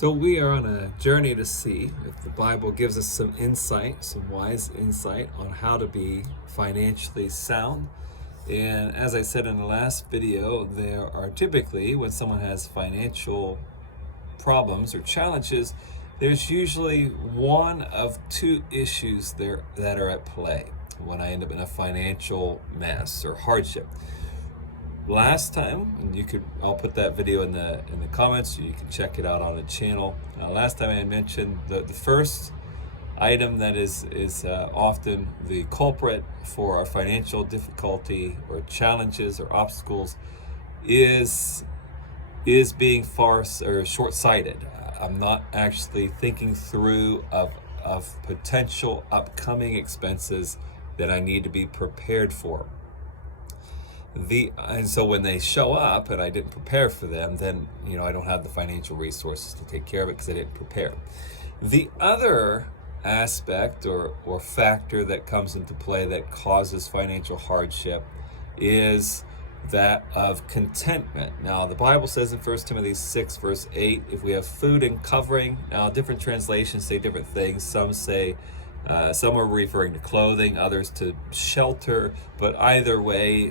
So we are on a journey to see if the Bible gives us some insight, some wise insight on how to be financially sound. And as I said in the last video, there are typically, when someone has financial problems or challenges, there's usually one of two issues there that are at play when I end up in a financial mess or hardship. Last time, and I'll put that video in the comments so you can check it out on the channel. Last time I mentioned the first item that is often the culprit for our financial difficulty or challenges or obstacles is being short-sighted. I'm not actually thinking through of potential upcoming expenses that I need to be prepared for. And so when they show up and I didn't prepare for them, then I don't have the financial resources to take care of it because I didn't prepare. The other aspect or factor that comes into play that causes financial hardship is that of contentment. Now, the Bible says in 1 Timothy 6, verse 8, if we have food and covering. Now, different translations say different things. Some say, some are referring to clothing, others to shelter, but either way,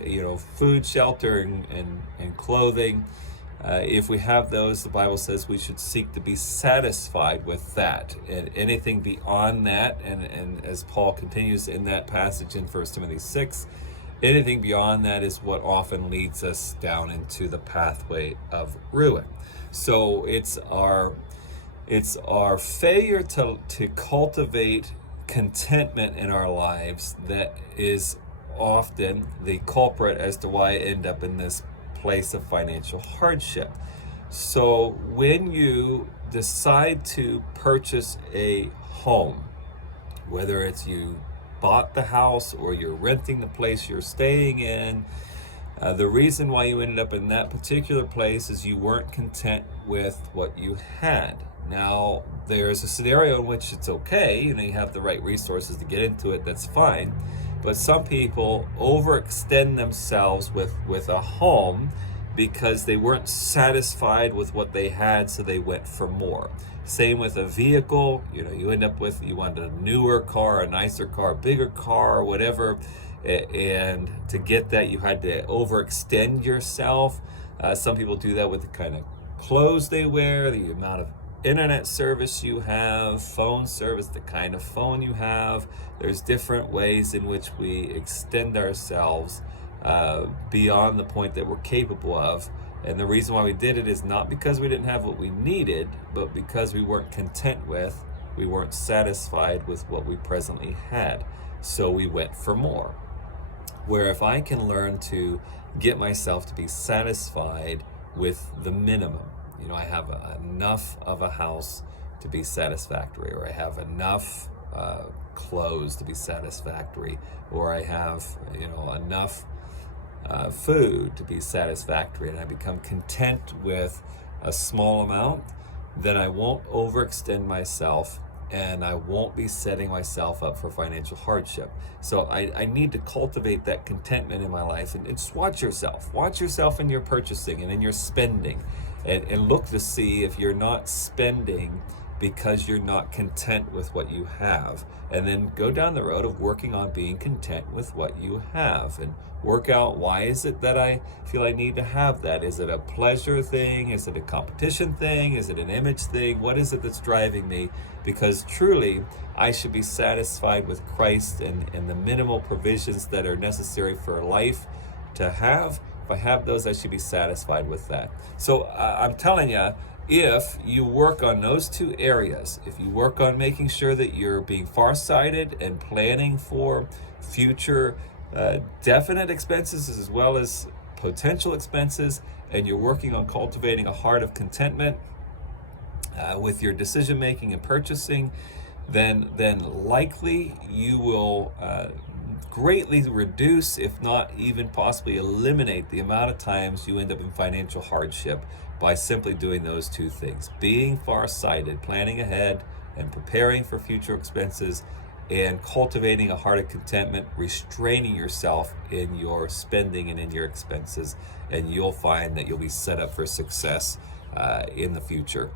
food, shelter, and clothing. If we have those, the Bible says we should seek to be satisfied with that. And anything beyond that, and as Paul continues in that passage in 1 Timothy 6, anything beyond that is what often leads us down into the pathway of ruin. So it's our failure to cultivate contentment in our lives that is often the culprit as to why I end up in this place of financial hardship. So when you decide to purchase a home, whether it's you bought the house or you're renting the place you're staying in, the reason why you ended up in that particular place is you weren't content with what you had. Now, there's a scenario in which it's okay, you have the right resources to get into it, that's fine. But some people overextend themselves with a home because they weren't satisfied with what they had, so they went for more. Same with a vehicle, you end up with, you want a newer car, a nicer car, a bigger car, whatever. And to get that, you had to overextend yourself. Some people do that with the kind of clothes they wear, the amount of internet service you have, phone service, the kind of phone you have. There's different ways in which we extend ourselves beyond the point that we're capable of. And the reason why we did it is not because we didn't have what we needed, but because we weren't we weren't satisfied with what we presently had. So we went for more. Where if I can learn to get myself to be satisfied with the minimum, I have enough of a house to be satisfactory, or I have enough clothes to be satisfactory, or I have enough food to be satisfactory, and I become content with a small amount, then I won't overextend myself and I won't be setting myself up for financial hardship. So I need to cultivate that contentment in my life, and just watch yourself in your purchasing and in your spending, and look to see if you're not spending because you're not content with what you have. And then go down the road of working on being content with what you have, and work out, why is it that I feel I need to have that? Is it a pleasure thing? Is it a competition thing? Is it an image thing? What is it that's driving me? Because truly, I should be satisfied with Christ and the minimal provisions that are necessary for life to have. If I have those, I should be satisfied with that. So I'm telling you, if you work on those two areas, if you work on making sure that you're being farsighted and planning for future definite expenses as well as potential expenses, and you're working on cultivating a heart of contentment with your decision making and purchasing, then likely you will greatly reduce, if not even possibly eliminate, the amount of times you end up in financial hardship by simply doing those two things: being farsighted, planning ahead and preparing for future expenses, and cultivating a heart of contentment, restraining yourself in your spending and in your expenses, and you'll find that you'll be set up for success in the future.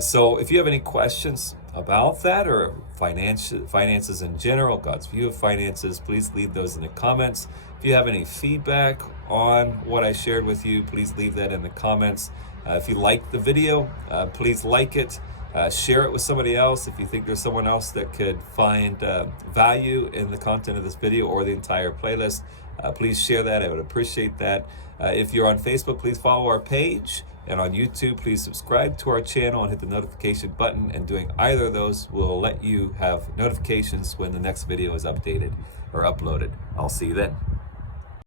So if you have any questions about that or finances in general, God's view of finances, please leave those in the comments. If you have any feedback on what I shared with you, please leave that in the comments. If you like the video, please like it. Share it with somebody else. If you think there's someone else that could find value in the content of this video or the entire playlist, please share that. I would appreciate that. If you're on Facebook, please follow our page. And on YouTube, please subscribe to our channel and hit the notification button. And doing either of those will let you have notifications when the next video is updated or uploaded. I'll see you then.